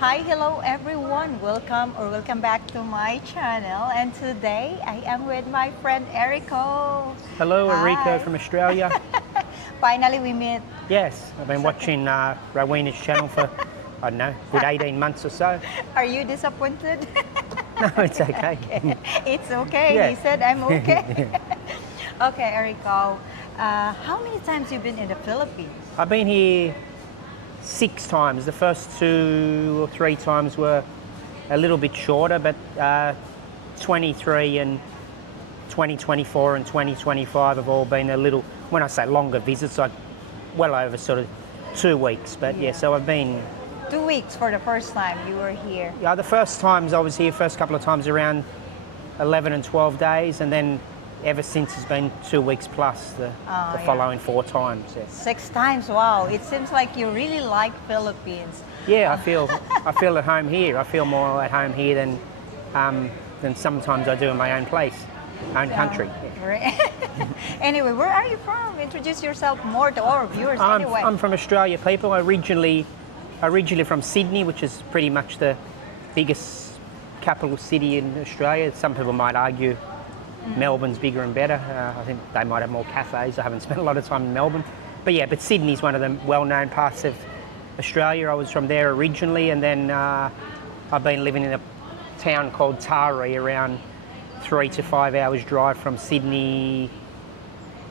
Hi, hello everyone. Welcome back to my channel. And today I am with my friend Erico. Hello, Enrico Hi. from Australia. Finally we meet. Yes, I've been watching Rowena's channel for, I don't know, good 18 months or so. Are you disappointed? No, it's okay. It's okay. Yeah. He said I'm okay. Okay, Erico. How many times you been in the Philippines? I've been here 6 times. The first 2 or 3 times were a little bit shorter, but 23 and 2024 and 2025 have all been a little, when I say longer visits, like well over sort of 2 weeks. But yeah, so I've been... 2 weeks for the first time you were here. Yeah, the first times I was here, first couple of times around 11 and 12 days, and then ever since it's been 2 weeks plus the following 4 times. Yeah. 6 times, wow. It seems like you really like Philippines. Yeah, I feel at home here. I feel more at home here than sometimes I do in my own place, own country. Anyway, where are you from? Introduce yourself more to our viewers anyway. I'm from Australia, people. Originally from Sydney, which is pretty much the biggest capital city in Australia. Some people might argue Melbourne's bigger and better. I think they might have more cafes. I haven't spent a lot of time in Melbourne. But Sydney's one of the well-known parts of Australia. I was from there originally, and then I've been living in a town called Taree, around 3 to 5 hours drive from Sydney,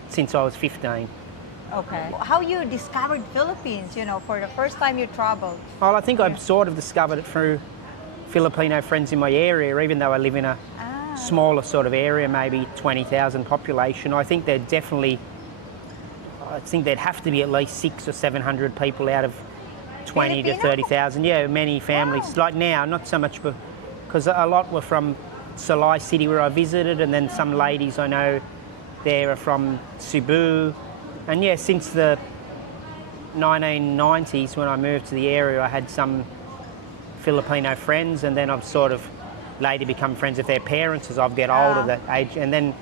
since I was 15. Okay. How you discovered Philippines, for the first time you traveled? Well, I think I've sort of discovered it through Filipino friends in my area, even though I live in a smaller sort of area, maybe 20,000 population. I think there'd have to be at least 600 or 700 people out of 20 to 30,000. Yeah, many families. Wow. Like now, not so much, because a lot were from Salai City where I visited, and then some ladies I know there are from Cebu. And yeah, since the 1990s when I moved to the area, I had some Filipino friends, and then I've sort of later become friends with their parents as I get older, that age. And then,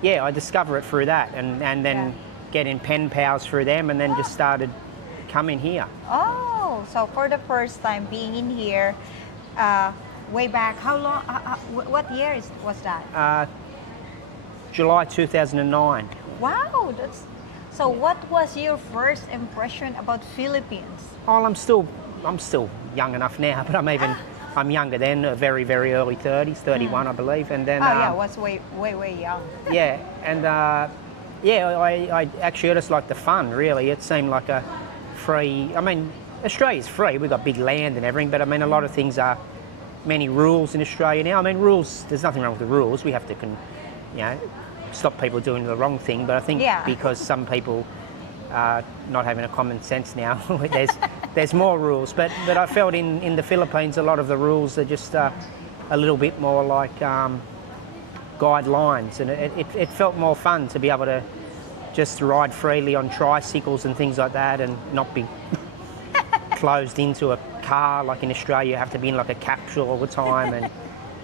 yeah, I discover it through that, and then getting pen pals through them, and then just started coming here. Oh, so for the first time being in here, way back, how long, what year was that? July 2009. Wow, so what was your first impression about Philippines? Oh, I'm still young enough now, but I'm younger then, very, very early 30s, 31 I believe. And then was way young. Yeah, and I actually just like the fun, really. It seemed like a free, Australia's free, we've got big land and everything, but a lot of things are, many rules in Australia now. Rules, there's nothing wrong with the rules. We have to stop people doing the wrong thing, but I think because some people are not having a common sense now, there's more rules. But I felt in the Philippines, a lot of the rules are just a little bit more like guidelines, and it felt more fun to be able to just ride freely on tricycles and things like that, and not be closed into a car. Like in Australia, you have to be in like a capsule all the time, and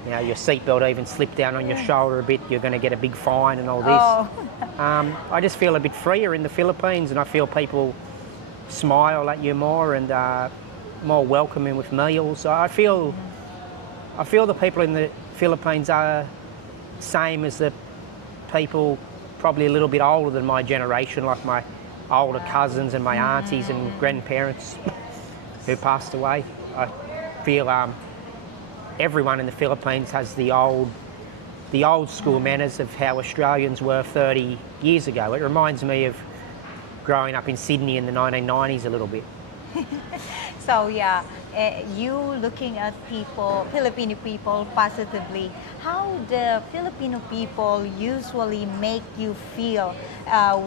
your seatbelt even slip down on your shoulder a bit, you're going to get a big fine and all this. I just feel a bit freer in the Philippines, and I feel people smile at you more and more welcoming with meals. I feel the people in the Philippines are same as the people probably a little bit older than my generation, like my older cousins and my aunties and grandparents who passed away. I feel everyone in the Philippines has the old school manners of how Australians were 30 years ago. It reminds me of growing up in Sydney in the 1990s a little bit. So you looking at Filipino people positively, how the Filipino people usually make you feel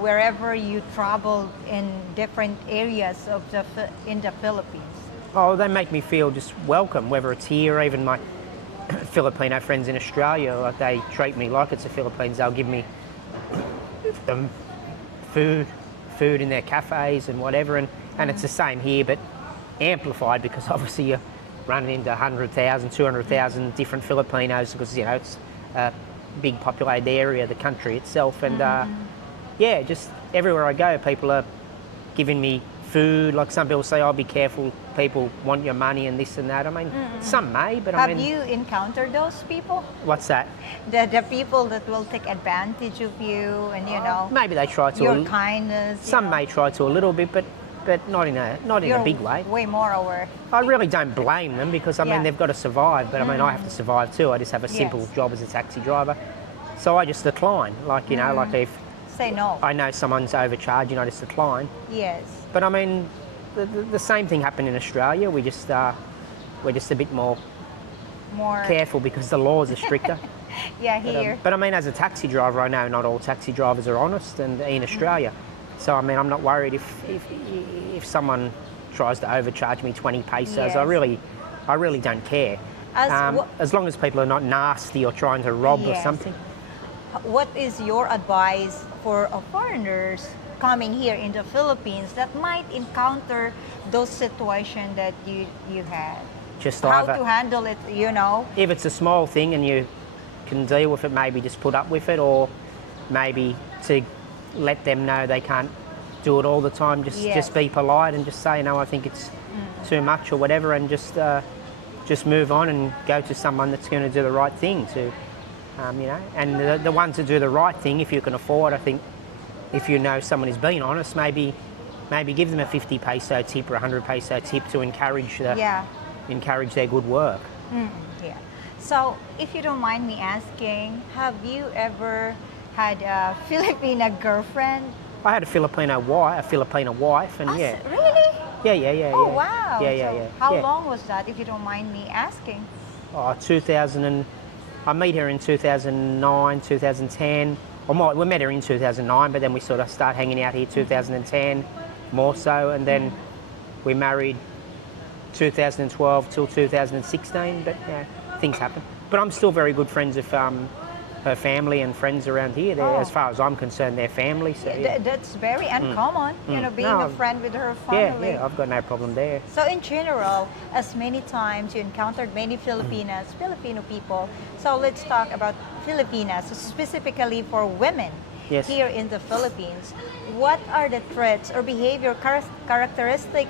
wherever you travel in different areas in the Philippines? Oh, they make me feel just welcome, whether it's here or even my Filipino friends in Australia. Like, they treat me like it's the Philippines. They'll give me food in their cafes and whatever, and it's the same here, but amplified, because obviously you're running into 100,000, 200,000 different Filipinos, because it's a big populated area, the country itself, and just everywhere I go, people are giving me food. Like some people say, "Oh, be careful, people want your money and this and that." I mean, some may, but I Have mean, you encountered those people? what's that? The people that will take advantage of you and, you know, Maybe they try to. your kindness. you Some know. may try to a little bit, but not in a You're big way. way more aware. I really don't blame them because I mean Yeah. they've got to survive, but I mean I have to survive too. I just have a simple Yes. job as a taxi driver, so I just decline. Like you know, like if Say no. I know someone's overcharging, I just decline. Yes. But I mean, the same thing happened in Australia. We're just a bit more More. careful because the laws are stricter. Yeah, here. But I mean, as a taxi driver, I know not all taxi drivers are honest, and in Australia, so I mean, I'm not worried if someone tries to overcharge me 20 pesos. Yes. I really don't care. As As long as people are not nasty or trying to rob or Yes. something. What is your advice for foreigners coming here in the Philippines that might encounter those situations that you had? Just How either, to handle it, you know? if it's a small thing and you can deal with it, maybe just put up with it, or maybe to let them know they can't do it all the time. Yes. Just be polite and just say, no, I think it's too much or whatever, and just move on and go to someone that's going to do the right thing. You know, and the ones that do the right thing, if you can afford, I think, if you know someone is being honest, maybe give them a 50 peso tip or a 100 peso tip to encourage encourage their good work. Yeah. So, if you don't mind me asking, have you ever had a Filipina girlfriend? I had a Filipino wife, and yeah. Really? Yeah. Oh, wow. Yeah. So how yeah. long was that, if you don't mind me asking? Oh, 2000 and I met her in 2009, 2010. We met her in 2009, but then we sort of start hanging out here 2010, more so, and then we married 2012 till 2016. But yeah, things happen. But I'm still very good friends with her family and friends around here. As far as I'm concerned, they're family. So yeah. That's very uncommon, you know, being a friend with her Yeah, family. I've got no problem there. So in general, as many times you encountered many Filipino people. So let's talk about Filipinas, specifically for women Yes. here in the Philippines. What are the traits or behavior characteristic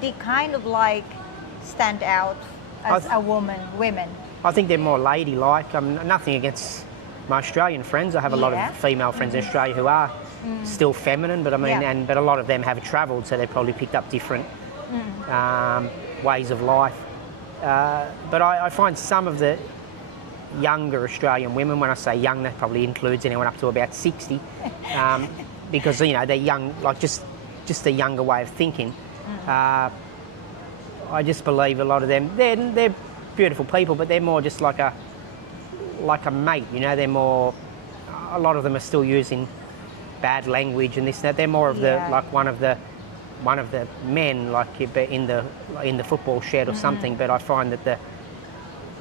they kind of like stand out as women? I think they're more ladylike. Nothing against my Australian friends. I have a lot Yeah. of female friends in Australia who are still feminine, but I mean, Yeah. but a lot of them have travelled, so they've probably picked up different ways of life. But I find some of the younger Australian women, when I say young, that probably includes anyone up to about 60, because you know they're young, like just a younger way of thinking. I just believe a lot of them, they're beautiful people, but they're more just like a mate, you know. They're more, a lot of them are still using bad language and this and that. They're more of the like one of the men, like in the football shed or something. But I find that the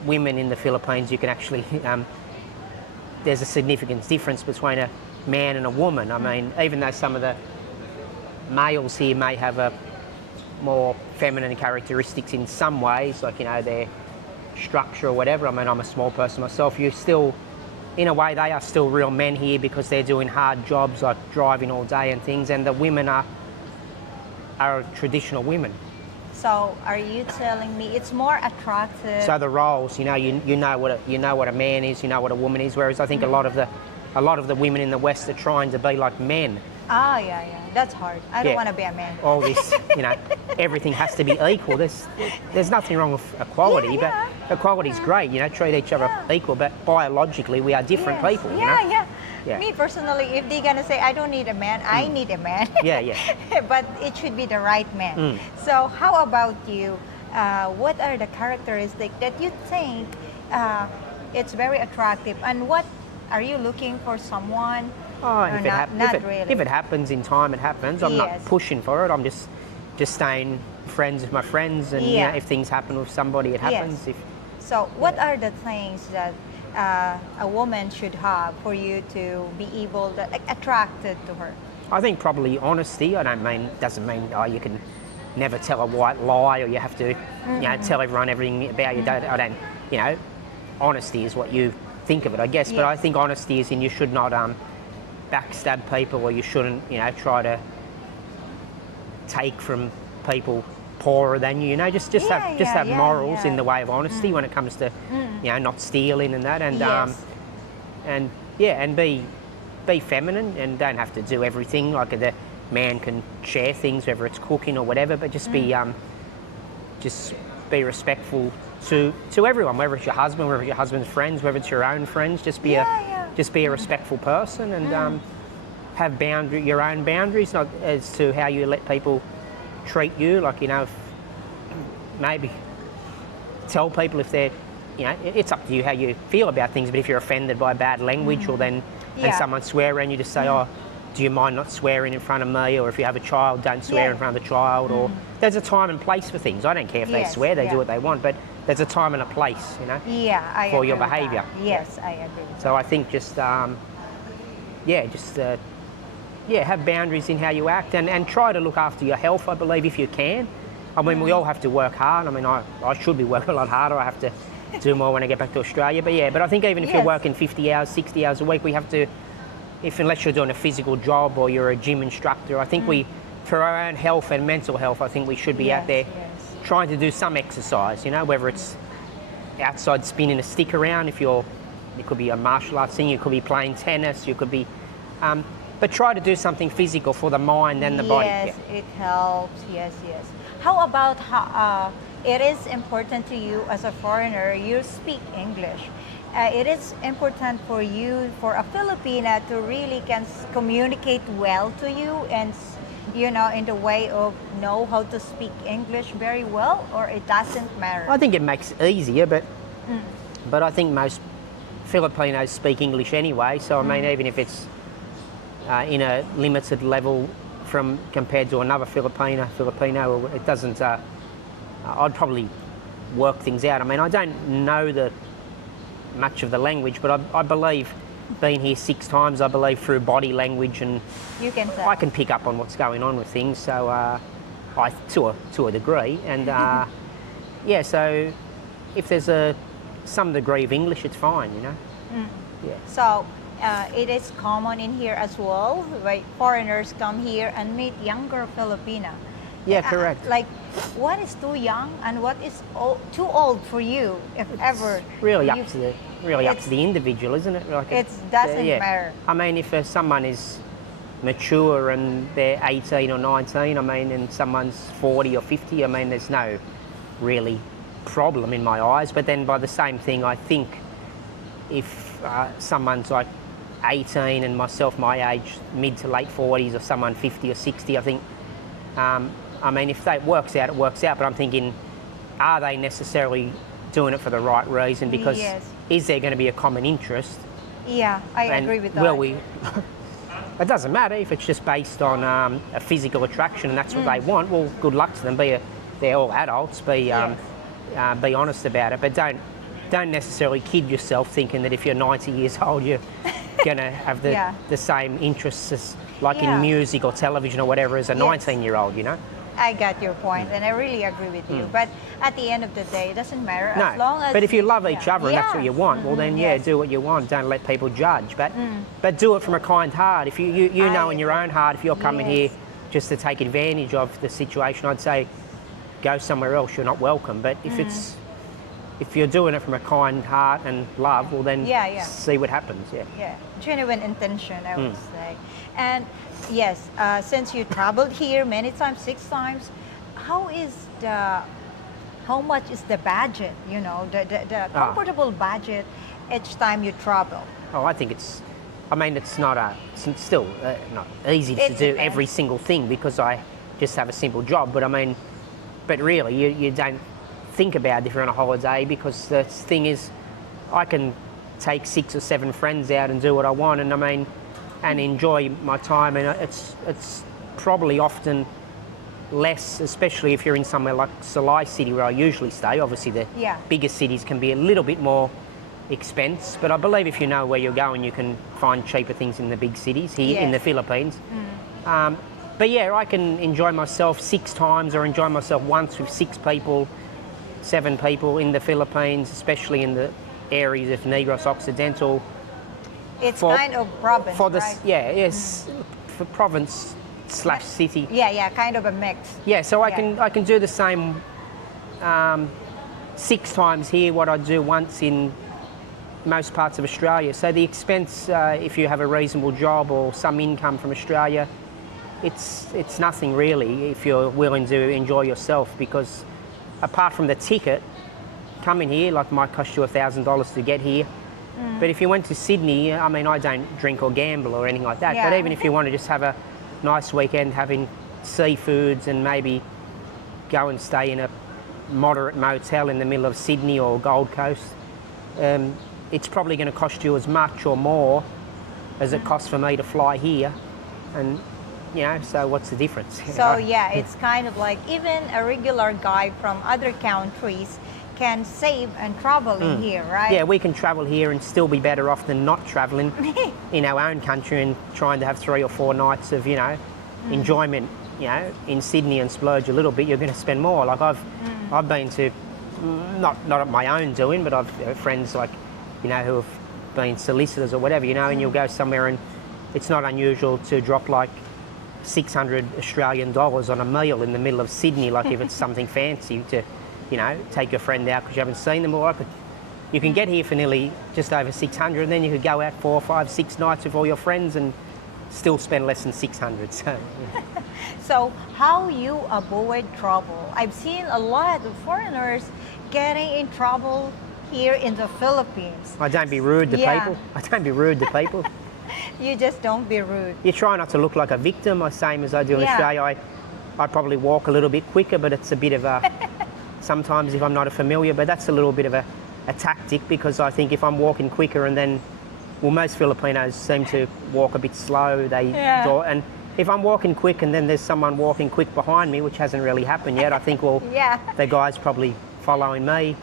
women in the Philippines, you can actually there's a significant difference between a man and a woman. I mean, even though some of the males here may have a more feminine characteristics in some ways, like, you know, their structure or whatever. I mean, I'm a small person myself. You still, in a way, they are still real men here because they're doing hard jobs like driving all day and things, and the women are traditional women. So are you telling me it's more attractive? So the roles, you know what a man is, you know what a woman is. Whereas I think a lot of the women in the West are trying to be like men. Yeah, that's hard. I don't want to be a man. All this, you know, everything has to be equal. There's nothing wrong with equality, but equality is great. You know, treat each other equal. But biologically, we are different people. You know? Yeah. Me personally, if they're gonna say I don't need a man, I need a man. Yeah. But it should be the right man. So how about you? What are the characteristics that you think it's very attractive, and what are you looking for someone? If it happens in time, it happens. I'm not pushing for it. I'm just staying friends with my friends, and you know, if things happen with somebody, it happens. Yes. So what are the things that a woman should have for you to be able to attracted to her? I think probably honesty. Doesn't mean you can never tell a white lie, or you have to you know, tell everyone everything about you. I don't, you know, honesty is what you think of it, I guess. But I think honesty is in you should not backstab people, or you shouldn't, you know, try to take from people poorer than you. You know, just have morals in the way of honesty when it comes to you know, not stealing and that, and and be feminine, and don't have to do everything. Like the man can share things, whether it's cooking or whatever, but just be respectful to everyone, whether it's your husband, whether it's your husband's friends, whether it's your own friends. Just be a respectful person, and have your own boundaries, not as to how you let people treat you. Like, you know, maybe tell people if they're, you know, it's up to you how you feel about things, but if you're offended by bad language or then and someone swear around you, just say, oh, do you mind not swearing in front of me? Or if you have a child, don't swear in front of the child. Or there's a time and place for things. I don't care if they swear, they do what they want, but there's a time and a place, you know, for your behaviour. Yes, I agree. So I think just have boundaries in how you act, and try to look after your health, I believe, if you can. I mean, we all have to work hard. I mean, I should be working a lot harder. I have to do more when I get back to Australia. But I think even if you're working 50 hours, 60 hours a week, we have to, unless you're doing a physical job or you're a gym instructor, I think for our own health and mental health, I think we should be out there trying to do some exercise, you know, whether it's outside spinning a stick around, it could be a martial arts thing, you could be playing tennis, you could be, but try to do something physical for the mind and the body. Yes, it helps. Yes. How about it is important to you as a foreigner, you speak English. It is important for you, for a Filipina, to really communicate well to you, and, you know, in the way of know how to speak English very well, or it doesn't matter? I think it makes it easier, but I think most Filipinos speak English anyway, so I mean, even if it's in a limited level compared to another Filipino, it doesn't, I'd probably work things out. I mean, I don't know much of the language, but I believe, being here 6 times, I believe through body language, and you can tell. I can pick up on what's going on with things, so to a degree, and so if there's some degree of English, it's fine, you know. So it is common in here as well, right? Foreigners come here and meet younger Filipina. Yeah, correct. Like, what is too young and what is too old for you, if ever? Really up to the individual, isn't it? Like it doesn't matter. I mean, if someone is mature and they're 18 or 19, I mean, and someone's 40 or 50, I mean, there's no really problem in my eyes. But then by the same thing, I think if someone's like 18 and myself, my age, mid to late 40s, or someone 50 or 60, I think, I mean, if that works out, it works out. But I'm thinking, are they necessarily doing it for the right reason? Because is there going to be a common interest? Yeah, I agree with that. Will we? It doesn't matter if it's just based on a physical attraction and that's what they want. Well, good luck to them. They're all adults. Be honest about it, but don't necessarily kid yourself thinking that if you're 90 years old, you're going to have the same interests as, like in music or television or whatever, as a 19-year-old, you know? I got your point, and I really agree with you. But at the end of the day, it doesn't matter, as long as... But if you love each other and that's what you want, well then, do what you want. Don't let people judge. But do it from a kind heart. If you know in your own heart, if you're coming here just to take advantage of the situation, I'd say go somewhere else. You're not welcome. But if you're doing it from a kind heart and love, well then see what happens. Genuine intention, I would say. And yes, since you traveled here many times, 6 times, how much is the budget, you know, the comfortable budget each time you travel? Oh, I think it's still not easy to do every single thing, because I just have a simple job, but really you don't think about it if you're on a holiday, because the thing is, I can take 6 or 7 friends out and do what I want, and enjoy my time, and it's probably often less, especially if you're in somewhere like Salai City, where I usually stay. Obviously the bigger cities can be a little bit more expense, but I believe if you know where you're going, you can find cheaper things in the big cities here in the Philippines. But yeah, I can enjoy myself 6 times, or enjoy myself once with 6 people, 7 people in the Philippines, especially in the areas of Negros Occidental. It's kind of province, right? For province slash city. Yeah, kind of a mix. Yeah, so I can do the same 6 times here what I do once in most parts of Australia. So the expense, if you have a reasonable job or some income from Australia, it's nothing really if you're willing to enjoy yourself, because apart from the ticket, coming here like might cost you $1,000 to get here. But if you went to Sydney, I mean, I don't drink or gamble or anything like that, but even if you want to just have a nice weekend having seafoods and maybe go and stay in a moderate motel in the middle of Sydney or Gold Coast, it's probably going to cost you as much or more as it costs for me to fly here. And so what's the difference? So it's kind of like even a regular guy from other countries can save and travel in here, right? Yeah, we can travel here and still be better off than not travelling in our own country and trying to have 3 or 4 nights of, enjoyment, in Sydney and splurge a little bit. You're going to spend more. Like I've been to, not at my own doing, but I've friends like, who have been solicitors or whatever, and you'll go somewhere and it's not unusual to drop like 600 Australian dollars on a meal in the middle of Sydney, like if it's something fancy to, take your friend out because you haven't seen them all right. But you can get here for nearly just over 600, and then you could go out 4, 5, 6 nights with all your friends and still spend less than 600. So, So how you avoid trouble? I've seen a lot of foreigners getting in trouble here in the Philippines. I don't be rude to people. I don't be rude to people. You just don't be rude. You try not to look like a victim, the same as I do in Australia. I probably walk a little bit quicker, but it's a bit of a, sometimes if I'm not familiar, but that's a little bit of a tactic, because I think if I'm walking quicker and then, most Filipinos seem to walk a bit slow. And if I'm walking quick and then there's someone walking quick behind me, which hasn't really happened yet, I think, the guy's probably following me.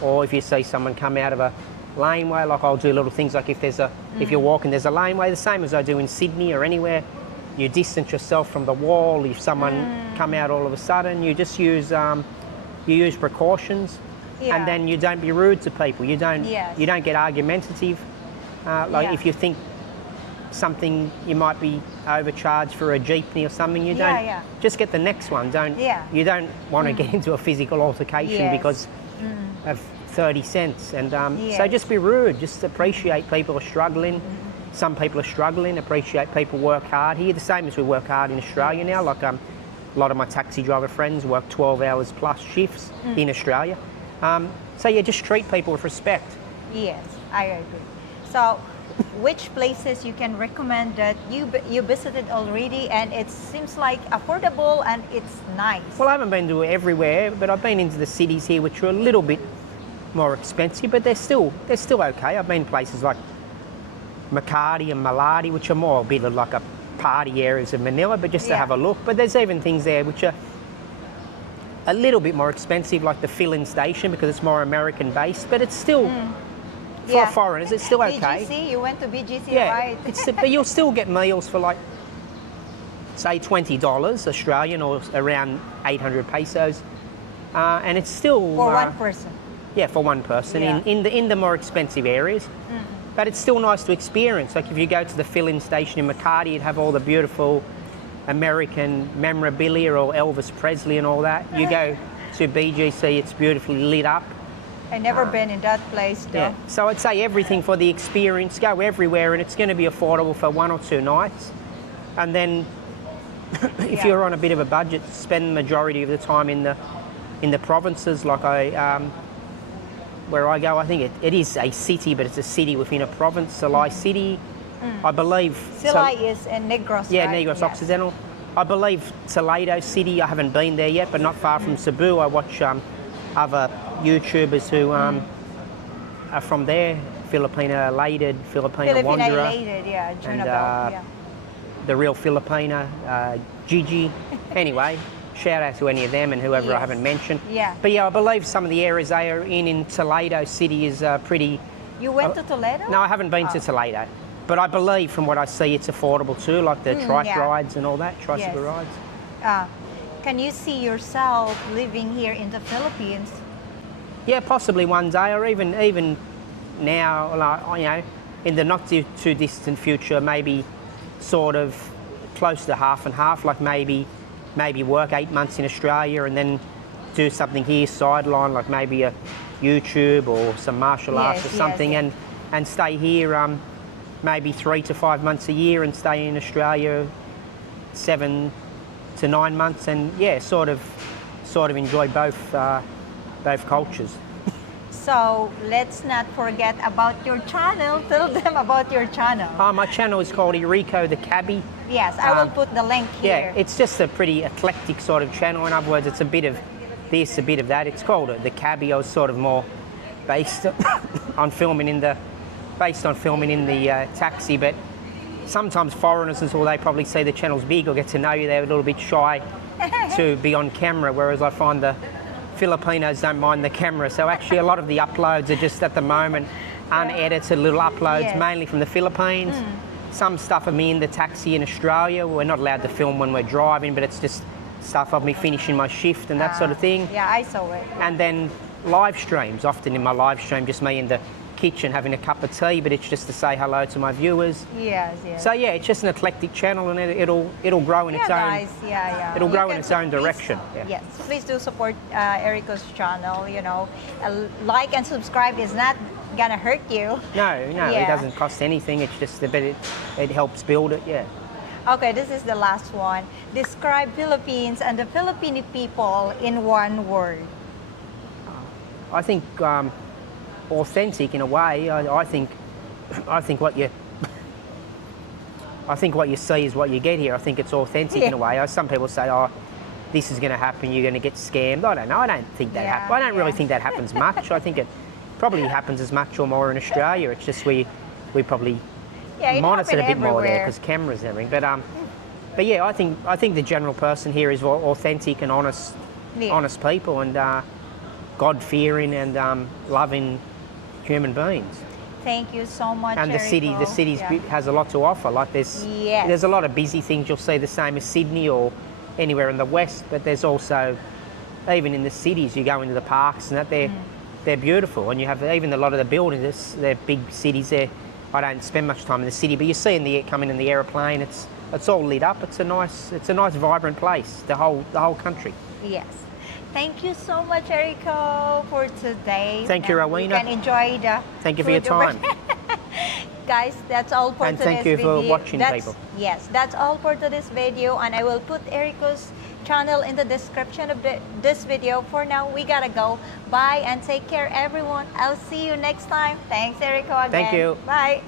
Or if you see someone come out of a laneway, like I'll do little things like if you're walking, there's a laneway, the same as I do in Sydney or anywhere. You distance yourself from the wall. If someone come out all of a sudden, you just use precautions, and then you don't be rude to people. You don't get argumentative. If you think something, you might be overcharged for a jeepney or something, you don't just get the next one. You don't want to get into a physical altercation because of 30 cents. And so just be rude. Just appreciate people are struggling. Some people are struggling. Appreciate people work hard here, the same as we work hard in Australia now. Like a lot of my taxi driver friends work 12 hours plus shifts in Australia. So just treat people with respect. Yes, I agree. So which places you can recommend that you visited already and it seems like affordable and it's nice? Well, I haven't been to everywhere, but I've been into the cities here, which are a little bit more expensive, but they're still okay. I've been to places like Makati and Maladi, which are more a bit of like a party areas of Manila, but just to have a look. But there's even things there which are a little bit more expensive, like the fill-in station, because it's more American based, but it's still for foreigners, it's still okay. BGC, you went to BGC, right? But you'll still get meals for like, say, $20 Australian or around 800 pesos, and it's still for one person. Yeah, for one person in the more expensive areas. But it's still nice to experience. Like if you go to the fill-in station in Makati, you'd have all the beautiful American memorabilia or Elvis Presley and all that. You go to BGC, it's beautifully lit up. I've never been in that place though. Yeah. So I'd say everything for the experience, go everywhere, and it's going to be affordable for 1 or 2 nights. And then if you're on a bit of a budget, spend the majority of the time in the provinces. Like where I go, I think it is a city, but it's a city within a province, Silay City, I believe. Silay is in Negros, yeah, right? Negros Occidental. I believe Toledo City, I haven't been there yet, but not far from Cebu. I watch other YouTubers who are from there, Filipina Elated, Filipina Wanderer. Elated, and the real Filipina, Gigi. Anyway, shout out to any of them and whoever I haven't mentioned. Yeah. But I believe some of the areas they are in Toledo City is pretty... You went to Toledo? No, I haven't been to Toledo. But I believe from what I see it's affordable too, like the trike rides and all that, tricycle rides. Can you see yourself living here in the Philippines? Yeah, possibly one day, or even now, like, in the not too distant future, maybe sort of close to half and half, like maybe work 8 months in Australia and then do something here sideline, like maybe a YouTube or some martial arts or something, and stay here maybe 3 to 5 months a year and stay in Australia 7 to 9 months, and sort of enjoy both cultures. So let's not forget about your channel. Tell them about your channel. My channel is called Erico the Cabbie. Yes, I will put the link here. Yeah, it's just a pretty eclectic sort of channel. In other words, it's a bit of this, a bit of that. It's called the Cabbie. I was sort of more based on filming in the taxi, but sometimes foreigners and all, they probably see the channel's big or get to know you. They're a little bit shy to be on camera, whereas I find the Filipinos don't mind the camera. So actually a lot of the uploads are just at the moment unedited little uploads, mainly from the Philippines. Some stuff of me in the taxi in Australia. We're not allowed to film when we're driving, but it's just stuff of me finishing my shift and that sort of thing. Yeah, I saw it. And then live streams, often in my live stream, just me in the kitchen having a cup of tea, but it's just to say hello to my viewers. Yes. So it's just an eclectic channel, and it'll grow in its own. Guys, It'll grow in its own direction. Yes, please do support Erico's channel. You know, like and subscribe is not gonna hurt you. No, it doesn't cost anything. It's just a bit. It helps build it. Yeah. Okay, this is the last one. Describe Philippines and the Filipino people in one word. I think authentic in a way. I think what you see is what you get here. I think it's authentic in a way. Some people say, "Oh, this is going to happen. You're going to get scammed." I don't know. I don't think that happens. I don't really think that happens much. I think it probably happens as much or more in Australia. It's just we probably monitor a bit more there because cameras and everything. But yeah, I think the general person here is authentic and honest people, and God-fearing and loving human beings. Thank you so much, and the city has a lot to offer. Like there's a lot of busy things you'll see the same as Sydney or anywhere in the west, but there's also, even in the cities, you go into the parks and that they're beautiful, and you have even a lot of the buildings. They're big cities there. I don't spend much time in the city, but you see coming in the aeroplane, it's all lit up. It's a nice vibrant place. The whole country. Yes. Thank you so much, Erico, for today. Thank you, Rowena. You can enjoy the Thank you for your time. Guys, that's all for today's video. And thank you for watching, people. Yes, that's all for today's video, and I will put Erico's channel in the description of this video. For now, we gotta go. Bye, and take care, everyone. I'll see you next time. Thanks, Erico, again. Thank you. Bye.